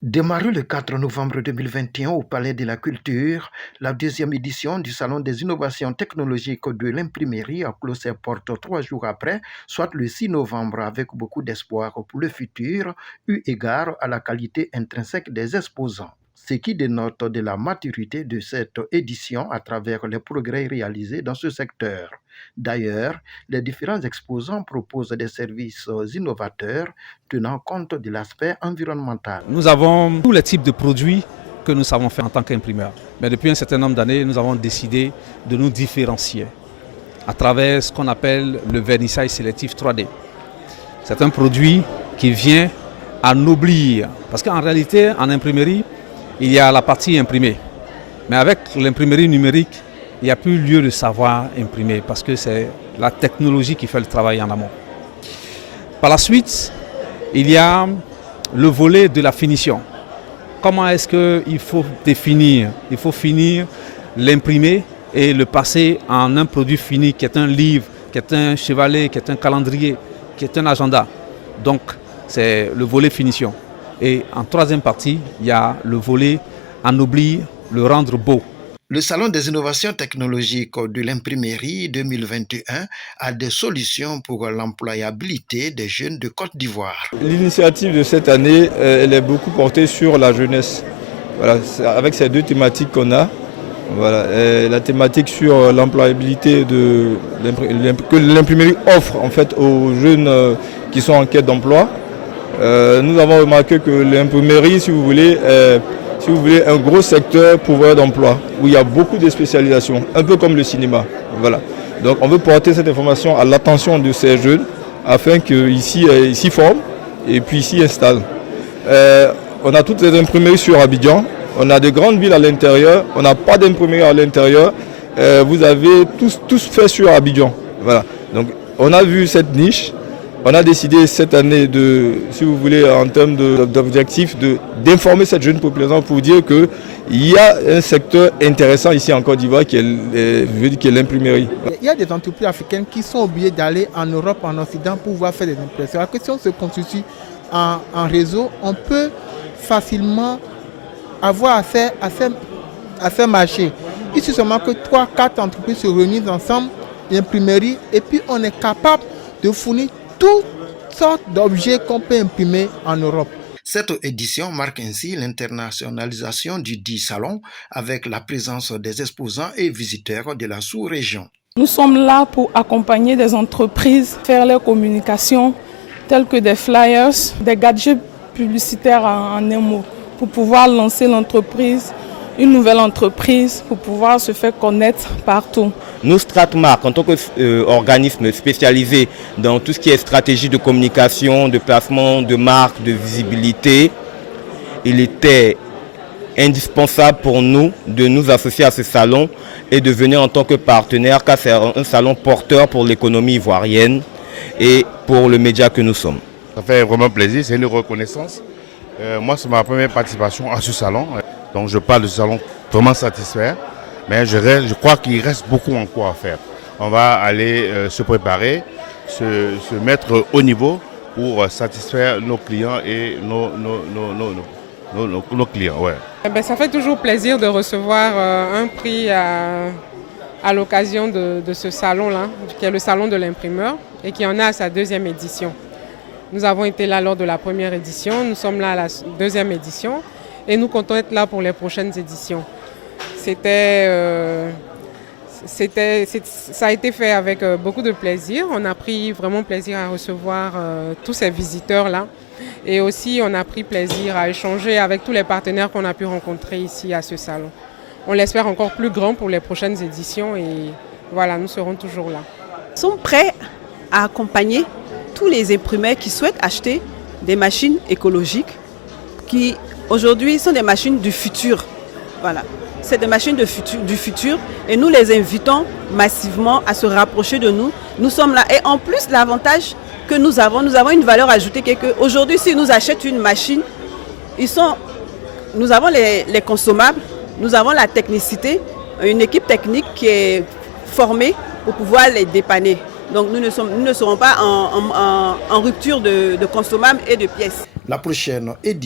Démarré le 4 novembre 2021 au Palais de la Culture, la deuxième édition du Salon des innovations technologiques de l'imprimerie a clos ses portes 3 jours après, soit le 6 novembre, avec beaucoup d'espoir pour le futur, eu égard à la qualité intrinsèque des exposants. Ce qui dénote de la maturité de cette édition à travers les progrès réalisés dans ce secteur. D'ailleurs, les différents exposants proposent des services innovateurs tenant compte de l'aspect environnemental. Nous avons tous les types de produits que nous savons faire en tant qu'imprimeurs. Mais depuis un certain nombre d'années, nous avons décidé de nous différencier à travers ce qu'on appelle le vernissage sélectif 3D. C'est un produit qui vient ennoblir, parce qu'en réalité, en imprimerie, il y a la partie imprimée. Mais avec l'imprimerie numérique, il n'y a plus lieu de savoir imprimer parce que c'est la technologie qui fait le travail en amont. Par la suite, il y a le volet de la finition. Comment est-ce qu'il faut définir? Il faut finir, l'imprimer et le passer en un produit fini qui est un livre, qui est un chevalet, qui est un calendrier, qui est un agenda. Donc, c'est le volet finition. Et en troisième partie, il y a le volet ennoblir, le rendre beau. Le Salon des innovations technologiques de l'imprimerie 2021 a des solutions pour l'employabilité des jeunes de Côte d'Ivoire. L'initiative de cette année, elle est beaucoup portée sur la jeunesse. Voilà, avec ces deux thématiques qu'on a. Voilà, la thématique sur l'employabilité que l'imprimerie offre en fait aux jeunes qui sont en quête d'emploi. Nous avons remarqué que l'imprimerie, si vous voulez, un gros secteur pourvoyeur d'emploi, où il y a beaucoup de spécialisations, un peu comme le cinéma. Voilà. Donc on veut porter cette information à l'attention de ces jeunes, afin qu'ils s'y forment et puis s'y installent. On a toutes les imprimeries sur Abidjan, on a de grandes villes à l'intérieur, on n'a pas d'imprimerie à l'intérieur. Vous avez tous fait sur Abidjan. Voilà. Donc on a vu cette niche. On a décidé cette année si vous voulez, en termes d'objectifs, d'informer cette jeune population pour dire qu'il y a un secteur intéressant ici en Côte d'Ivoire qui est l'imprimerie. Il y a des entreprises africaines qui sont obligées d'aller en Europe, en Occident pour pouvoir faire des impressions. La question se constitue en réseau. On peut facilement avoir accès à ces marchés. Il suffit seulement que 3-4 entreprises se réunissent ensemble, l'imprimerie, et puis on est capable de fournir toutes sortes d'objets qu'on peut imprimer en Europe. Cette édition marque ainsi l'internationalisation du dit salon avec la présence des exposants et visiteurs de la sous-région. Nous sommes là pour accompagner des entreprises, faire leur communication, telles que des flyers, des gadgets publicitaires en un mot, pour pouvoir lancer l'entreprise, une nouvelle entreprise, pour pouvoir se faire connaître partout. Nous, Stratmark, en tant qu'organisme spécialisé dans tout ce qui est stratégie de communication, de placement de marque, de visibilité, il était indispensable pour nous de nous associer à ce salon et de venir en tant que partenaire, car c'est un salon porteur pour l'économie ivoirienne et pour le média que nous sommes. Ça fait vraiment plaisir, c'est une reconnaissance. Moi, c'est ma première participation à ce salon, donc je parle de ce salon vraiment satisfait. Mais je crois qu'il reste beaucoup encore à faire. On va aller se préparer, se mettre au niveau pour satisfaire nos clients et nos clients. Ouais. Ça fait toujours plaisir de recevoir un prix à l'occasion de ce salon-là, qui est le salon de l'imprimeur et qui en a à sa deuxième édition. Nous avons été là lors de la première édition, nous sommes là à la deuxième édition et nous comptons être là pour les prochaines éditions. Ça a été fait avec beaucoup de plaisir. On a pris vraiment plaisir à recevoir tous ces visiteurs-là. Et aussi, on a pris plaisir à échanger avec tous les partenaires qu'on a pu rencontrer ici à ce salon. On l'espère encore plus grand pour les prochaines éditions et voilà, nous serons toujours là. Nous sommes prêts à accompagner tous les imprimeurs qui souhaitent acheter des machines écologiques qui aujourd'hui sont des machines du futur. Voilà. C'est des machines du futur et nous les invitons massivement à se rapprocher de nous. Nous sommes là et en plus l'avantage que nous avons une valeur ajoutée qui est qu'aujourd'hui si nous achetons une machine, nous avons les consommables, nous avons la technicité, une équipe technique qui est formée pour pouvoir les dépanner. Donc nous ne serons pas en rupture de consommables et de pièces. La prochaine édition